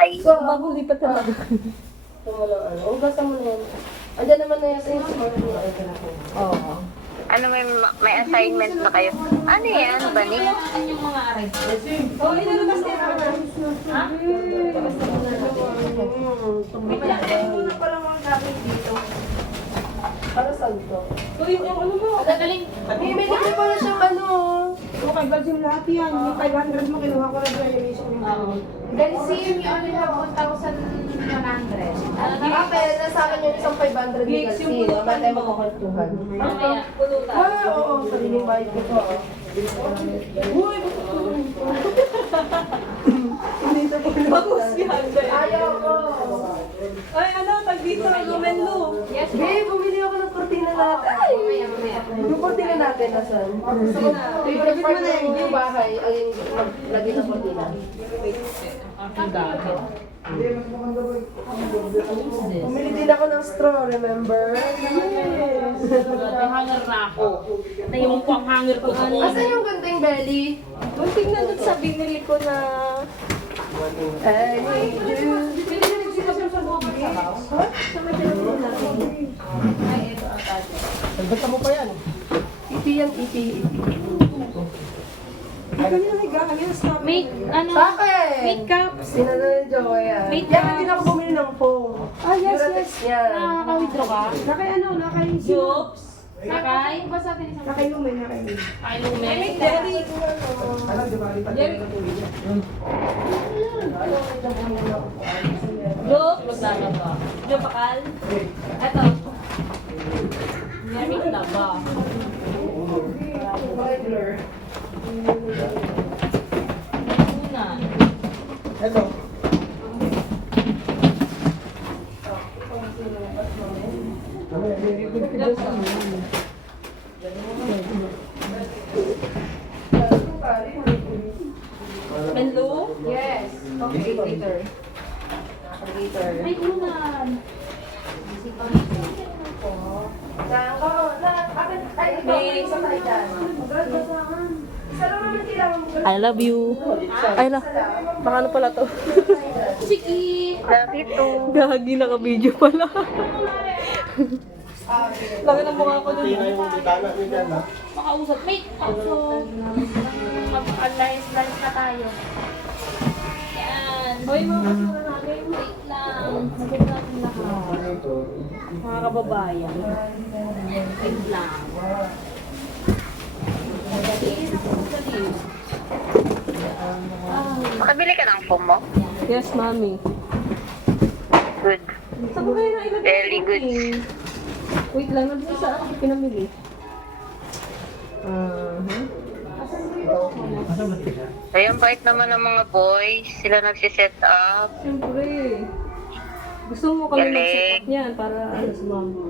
Ay. So, bago lipat talaga. Ito mo lang ano. Hugasan mo na yan. Andiyan naman na yan sa inyo. Oo. Ano, may assignment na kayo? Ano yan, Bani? Yung mga aray. Oo, ilalabas kayo na. Ha? Tumigyan mo na pala mga gamit dito. Para saan to? So, yung ano mo? May binigay pala siyang ano. Okay, ba't yung lahat yan? Yung 500 mo, kinuha ko na graduation yung Oo. Then see you only have 1,100. Okay, nasa akin yung isang 500 legal fee. Naman tayo magkakwentuhan. Mamaya, pulutan. Oo, sariling bayad ko to. Uy, Bagus yan. ayaw ko. Ay, ano, pag dito, lumenlo. Yes, Babe, bumili ako ng kortina natin. Ay! Yung kortina natin, nasan? Favorite part ng bahay, ay lagay ng kortina. Bumili din ako ng straw, remember? Yes! Hanger na ako. Na yung pang hanger ko doon. Asan yung gandang belly? Munting na doon sa binili ko na... I need you. Basta mo pa yan. Ipi yan, ipi. Kami na higaan yan, stop. May, ano, Sa akin! makeup. Sinalo ni Joya. Wait Kaya lang. hindi na ako bumili ng phone. Ah, yes, Duratex yes. yan. Nakaka-withdraw ka? Nakay ano, nakay Jobs. Nakay. Nakay lumen, nakay lumen. Ay, lumen. Ay, Jerry. Jerry. Jobs. Maglala ba? Job bakal. Eto. Jerry na ba? Regular. Una. Hello. Menlo. Yes. Okay, later. Later. Ay, unan. Saan ko? Ay, ikaw. Isa tayo dyan. Isa lang naman kailangan mo. I love you. Ay, la. Baka ano pala to? Sige. Love you too. Gagi, naka-video pala. Laki ng mukha ko dun. Makausap. Wait. Also, mag-alliance na tayo. Yan. Hoy, mga kasura natin. Wait lang. Maganda natin lahat. Mga kababayan. Wait lang. Makabili ka ng phone mo? Yes, mami. Good. Saan ko kayo na ilagay? Very good. Wait lang, nandun sa akin pinamili. Ay, ang bait naman ng mga boys. Sila nagsiset up. Siyempre. Gusto mo kami Galing. mag-set up niyan para ano sa mama.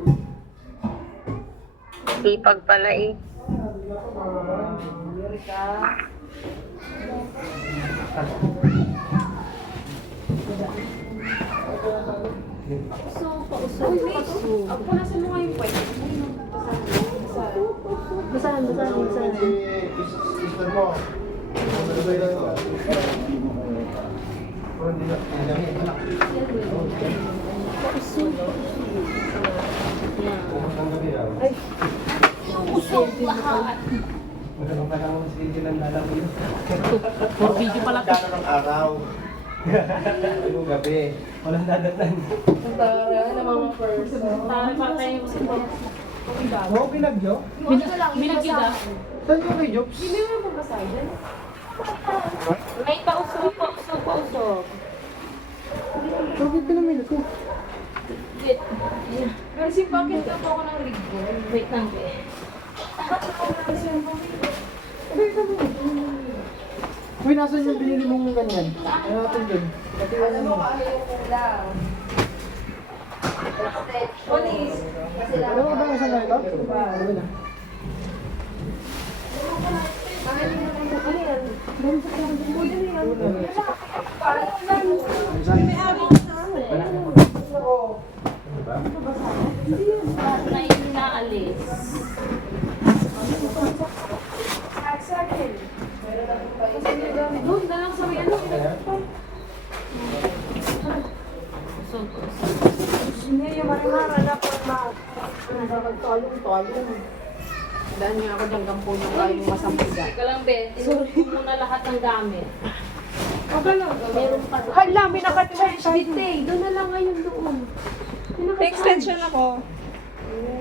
Sipag pala eh. So, pausok. Ako nasa mo ngayon po. Basahan, basahan, basahan. Ay, Usok lahat. for video pala to. ng araw. Ano gabi? Walang dadatan. Ang tara ng mga person. Tari pa tayo sa Oo, binagyo? binagkida. Saan yung kay Jobs? May pausok, pausok, pausok. Bakit pinamili ko? Kasi bakit ka po ako ng rigo? Wait lang. Uy, nasan yung binili mong ganyan? Ano natin dun? Pati wala mo. Ano yung kulang? Police. Ano ba ang isang ito? Ano na? Na yung naalis. Doon na lang sa may ano. Hindi yung marimara na po na. Talong-talong. Dahil nga ako dyan kampunong kayong masampuga. Teka lang, Ben. Tinurot ko muna lahat ng gamit. Okay lang. Meron pa. Hala, may naka-charge dito eh. Doon na lang ngayon doon. Extension ako.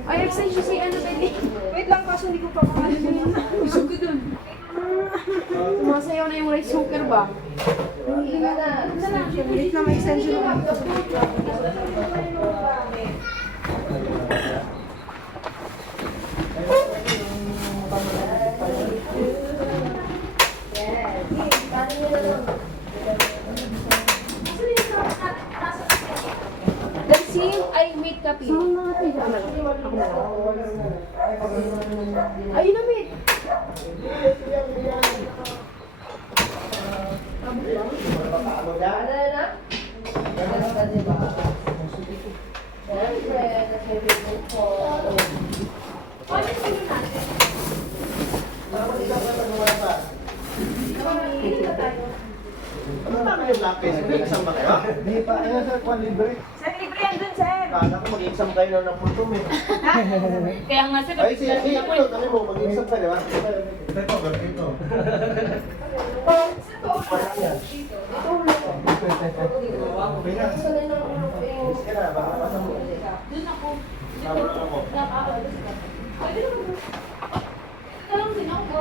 Ay, extension si ano, Beli. Wait lang, kaso hindi ko pa makalimutan. Gusto ko doon. Sumasayaw na yung rice cooker ba? Wait lang, may extension ako. Dancing, ay wait ka, Pete. Ayun na, Pete. Ano namin yung lapis? Mag-exam ba kayo? Hindi pa, ayun sir, kwan libre. Sir, libre yan dun, sir. Kala ko mag-exam kayo na ng pultum eh. Kaya nga, sir, Ay, sige, ako lang, kami mo, mag-exam ka, di ba? Ito, ganito. Sige na, baka masa mo. Doon ako. Sama lang ako. Pwede naman. Ito lang din ako.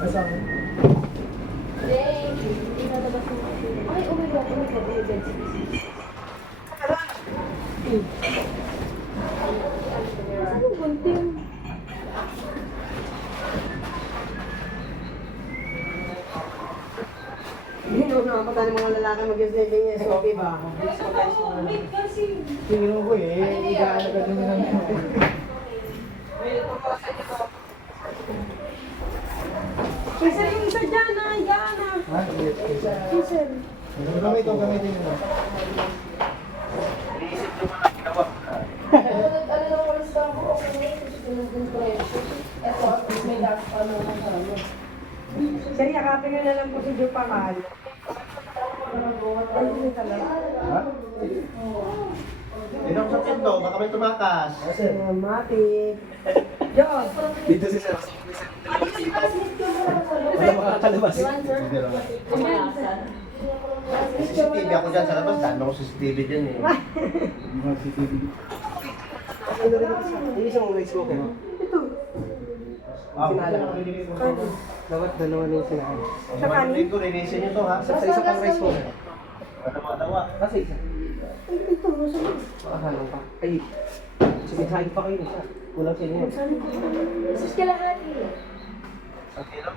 Kasama. Ay, oh my God, oh my God, oh my God. Anong gunting? Hindi naman nakapata ng mga lalaki mag-sending yung SOP ba? Tingin ko eh, igaalaga din namin. Sir, yung isa dyan na, yan na. Ha? Sir. Gamitin nyo na. Ano lang ko sa ako, okay na yun. Susunod din ko yun. Eto, may last pa naman sa ano. Sir, yakapin nyo na lang po si Joe Pamal. Ay, hindi talaga. Ha? Tinong sa pinto, baka may tumakas. Mati. Joe. Dito si sir. Wala makakalabas. CCTV ako dyan sa labas, dami ako CCTV dyan eh. Mga CCTV. Yung isang rice cooker. Wow. Dapat dalawa na yung sinahan. Sa kanin? Ko, release nyo to ha. Sa isa pang rice cooker. Dalawa. Kasi isa. Ito, masama. Makahalang pa. Ay, sige, kain pa kayo isa. Kulang sa inyo. Sus kalahati. Ang kilo?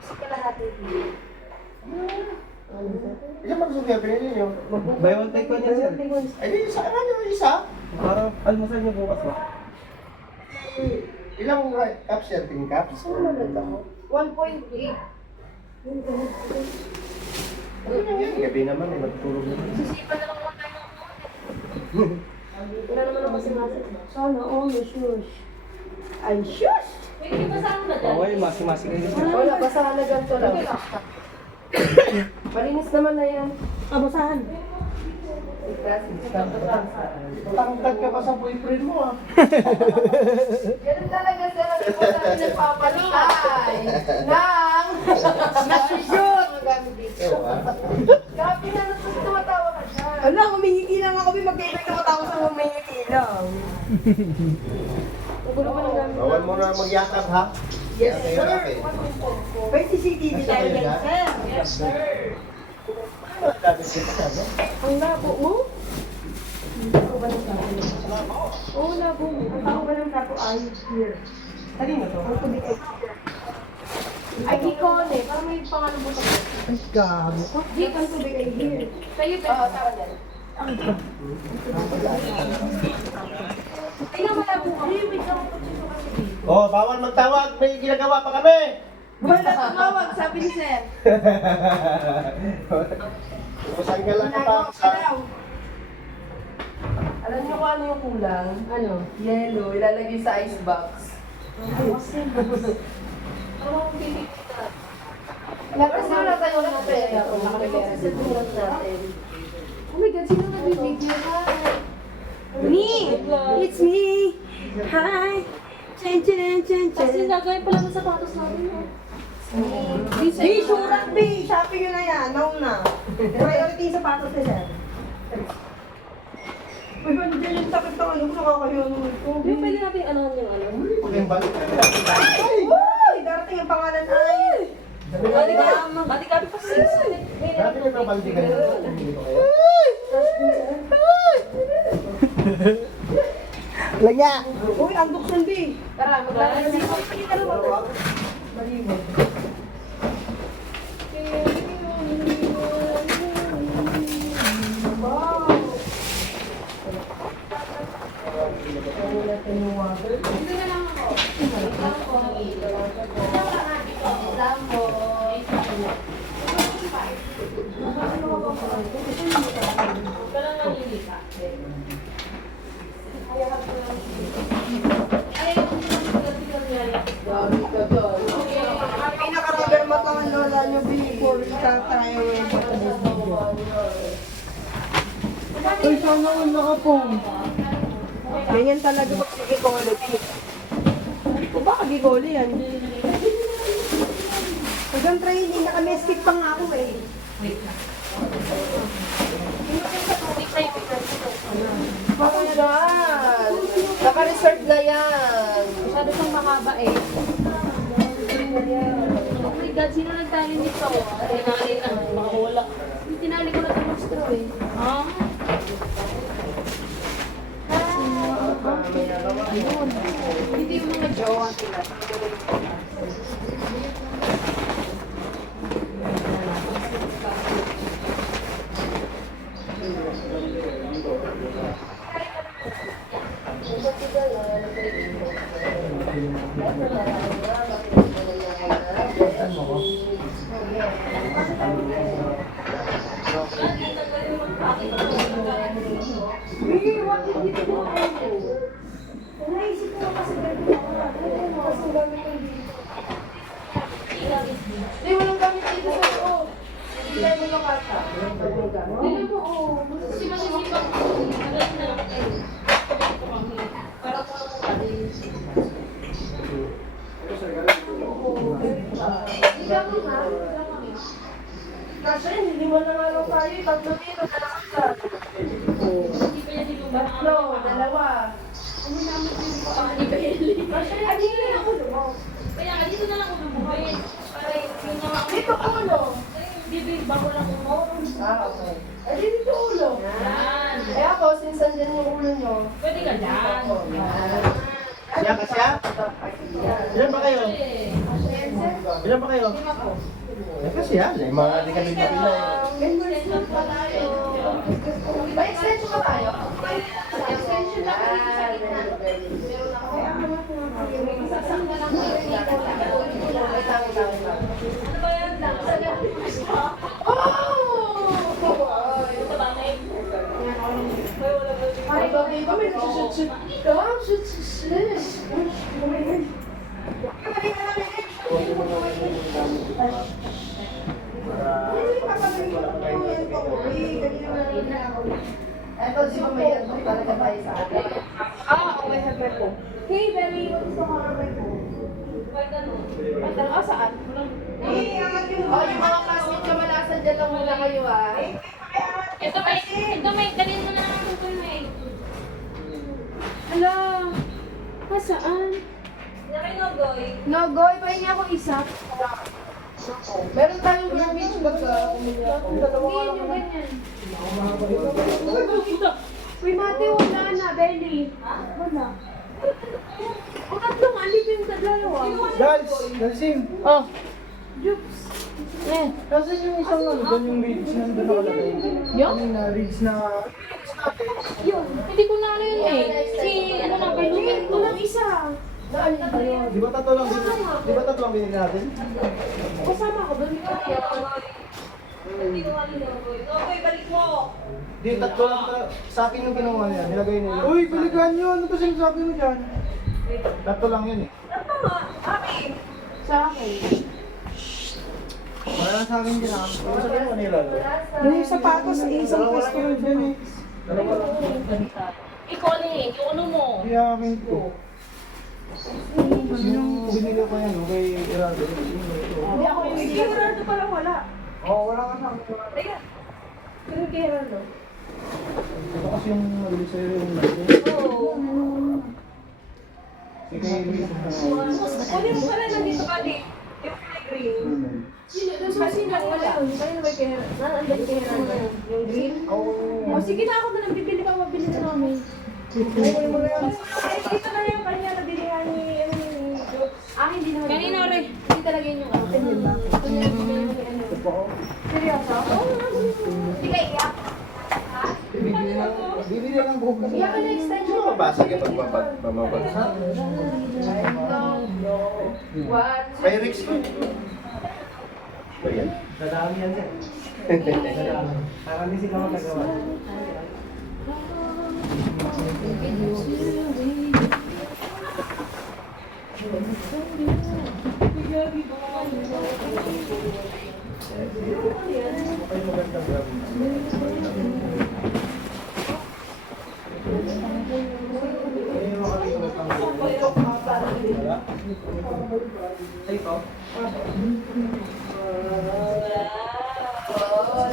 Sus kalahati. Ilan ba gusto kaya pinili nyo? Buy one take one yan, sir. Ay, di, isa ano nyo, isa? Para almusal nyo bukas ba? Ilang cups yan? 10 cups? 1.8. Gabi naman eh, matutulog naman. Sisipan na lang mo tayo ng kumain. Wala naman ako sinasip. Sana, oh, may shoes. Ay, shoes! Pwede ba saan ba dyan? Okay, masi-masi kayo. Wala, basahan na ganito lang. Malinis naman na yan. Abasahan. Tangkad ka pa sa boyfriend mo ah. Ganun talaga sir, ang ikaw namin nagpapalitay. Nang nasushoot. Grabe na, tumatawa ka dyan. Ala, humingiti lang ako. Magkaiba ka matapos ang humingiti lang. Nagulo pa lang namin. Bawal mo na magyakap ha? Yes, Kaya sir. kayo, May CCTV tayo dyan, sir. Yes, sir. Ang labo mo? Ako ba ng labo? Oo, labo mo. Ang tao ba ng kato ay here. Kanino to? Ang tubig ay Ay, Gicon eh. Parang may pangalan mo to. Ay, gago ka. Gicon ang tubig ay here. Sa'yo, pero. Oo, tama yan. Tingnan mo labo ka. Wait lang ako dito kasi dito. Oh, bawal magtawag, may ginagawa pa kami. Wala tumawag, sabi ni sir. Kung saan ka lang Ginagawa ko kapag daw. Alam niyo kung ano yung kulang? Ano? Yellow. Ilalagay sa ice box. Kasi wala tayo ng pera. Nakalagay sa tulad natin. Oh my God, sino nagbibigay? Me! It's me! Hi! Chen chen chen chen! Kasi nagay pala ng sapatos natin. Di, surat, B. Shopping nyo na yan. Nauna na. Priority yung sapatos na yan. Uy, ba't dyan yung takit ng ano ko nakakayo naman ito? Yung pwede natin ano yung ano? Okay, balik. Uy, darating ang pangalan ay. Bati ka pa sis. Dati may mabaldi kayo. Dito kayo. Lagya! Uy, ang buksan, B. Tara, maglalagay sa Pinaka-rubber mat lang ang lola nyo, B. For tayo yung Ay, sana all nakapong. ganyan talaga pag sige ko ulit. Kung baka gigoli yan. Hanggang training, naka-meskit pa nga ako eh. Oh my God! Naka-reserve na yan. Masyado siyang mahaba eh. Oh my God, sino nagtali nito? Tinali na, baka wala. Tinali ko na ito ng straw eh. Dito yung mga jowa sila. Naisip ko kasi ganito ako na. Kasi gamit ko dito. Hindi, walang gamit dito sa loob. Hindi tayo makakata. Dito mo, oh. Kasi masisipag ko. Magal na lang kayo. Para po ako kali. Kasi hindi mo na nga lang tayo. Tatlo dito, dalawa ka. Hindi pa yan dilumba. Tatlo, dalawa. Kasi hindi na ako lumaw. Kaya nga, dito na lang ako lumubin. Para yung mga... Dito ulo. Bibig, bago lang ako. Okay. Eh, dito ulo. Yan. Eh ako, since andyan yung ulo nyo. Pwede ka dyan. Siya ka siya? Ilan ba kayo? Ilan ba kayo? Eh kasi yan, eh, mga di kami kapila eh. May extension ba tayo? Extension lang dito sa gitna. Meron ako. Sasang na lang tayo. Ano ba yan lang? Ay, babi ba may nagsusut-sut ka? Sut-sut. Eto, di ba may yan talaga tayo sa atin? Oh, I have my phone. Hey, Belly, what is the color of my phone? White ano? White ano? Saan? Oh, yung mga classmate ka malasan dyan lang muna kayo ah. Ito may, dalhin mo na ang tutol may. Hala, nasaan? Nakay Nogoy. Nogoy, pahingi ako isa. Meron tayong beach bag ka. Hindi yun yung ganyan. Uy, Mate, wala na, Belly. Wala. Ang tatlong alip yung dalawa. Guys! Dalsim! Oh. Kasi yung isang ano, doon yung reeds na doon nakalagay. Yung? Yung reeds na... Yun. Hindi ko na ano yun eh. Si, ano lang, kay Lumen to. Isa. Di ba tatlo lang binili natin? Kasama ko doon. Hindi ko ano Nogoy. Nogoy, balik mo. Di, tatlo lang sa akin yung ginawa niya. Nilagay niya. Uy, balikan nyo. Ano ba sinasabi mo dyan? Tatlo lang yun eh. Sa akin. Wala lang sa akin din ah. Ano sa ginawa nila? Yung sapatos sa isang restaurant dyan eh. Ikaw ano eh, yung ano mo. Hindi akin to. Yung binili ko yan, okay, Gerardo. Hindi ako yung Si Gerardo pala wala. Oo, wala ka sa akin. Pero kay Gerardo. Ito kasi yung nabili sa'yo yung Sige, Kunin mo pala nandito ka di. Yung kulay green. Sino wala? Sino ba kay Gerardo? Nandun kay Gerardo? Yung green? O sige na ako na lang, bibili ka, mabili na namin. Ay, ito na yung kanya nabilihan ni Ah, hindi naman. Kanina rin. Hindi talaga yun yung ano. Seryoso? Hindi ka iyak. bibili lang bukas. Iyak ka na extension. Ano mabasag yung pamabagsak? What? Pyrex ko. Ayan. Dadami yan siya. Parang di sila makagawa.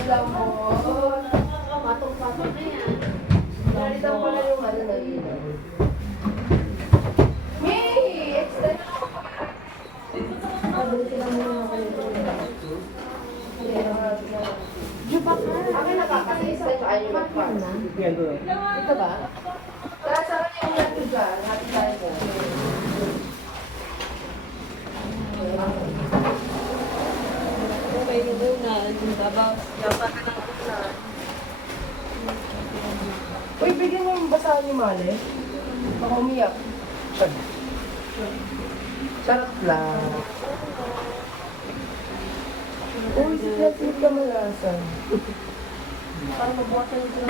Alam mo. Patong-patong na yan. Narito pala yung ano na yun. Yay! Extension. Akin nakaka-extension. Ayaw yung mag-farm na. Yan doon. Ito ba? Kaya sa akin yung nato dyan. Happy tayo po. Okay, yung una. Dapat na ng una. Uy, bigyan mo yung basahan ni Male. Baka umiyak. Sarap lang. Uy, sinasip ka malasan.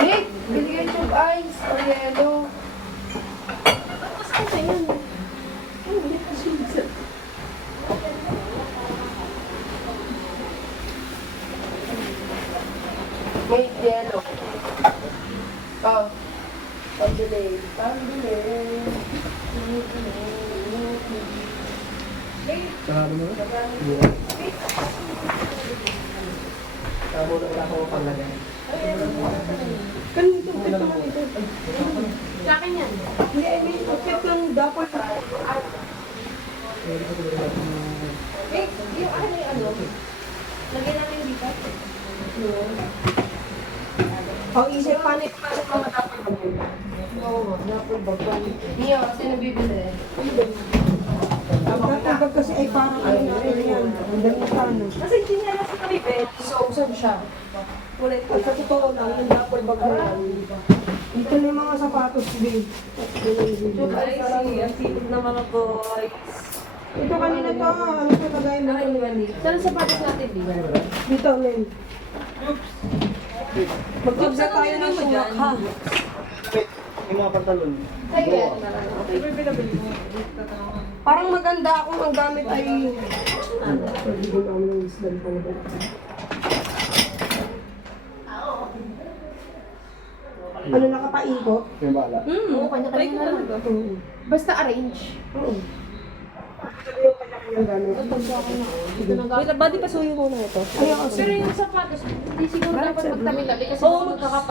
Nick, bigyan yung ice. Arielo. May yellow. Oh. Pambili. Sarado mo na? Tamo na wala akong panglagay. Kanito, ito lang ito. Sa akin yan. Hindi, I mean, bakit lang dapat Eh, yung ano yung ano? Lagyan natin dito. ang isip panit mga dapat gawin. Oo, dapat bagwan. Niyo, sino bibili? Ang dapat kasi ay parang ano yan. Ang dami kano. Kasi hindi niya nasa kalibet. So, usap siya. At sa totoo lang, yung dapat bagwan. Ito na yung mga sapatos, babe. Ay, ang silog na mga boys. Ito kanina to, ano ito lagay na Saan sa sapatos natin, di ba? dito, Len. Mag-observe tayo ng sumak, ha? Yung mga pantalon. Sige. Parang maganda akong ang gamit ay... Pagiging ako ng islam pala ba? Ano, nakapaikot? Yung bala. Oo, kanya-kanya na lang. Basta arrange. Oo. Ito yung kanya-kanyang gamit. Wait, body pasuyo muna ito. Ayaw kasi. Pero yung sapatos, hindi siguro dapat magtabi-tabi kasi Oo, magkakapal.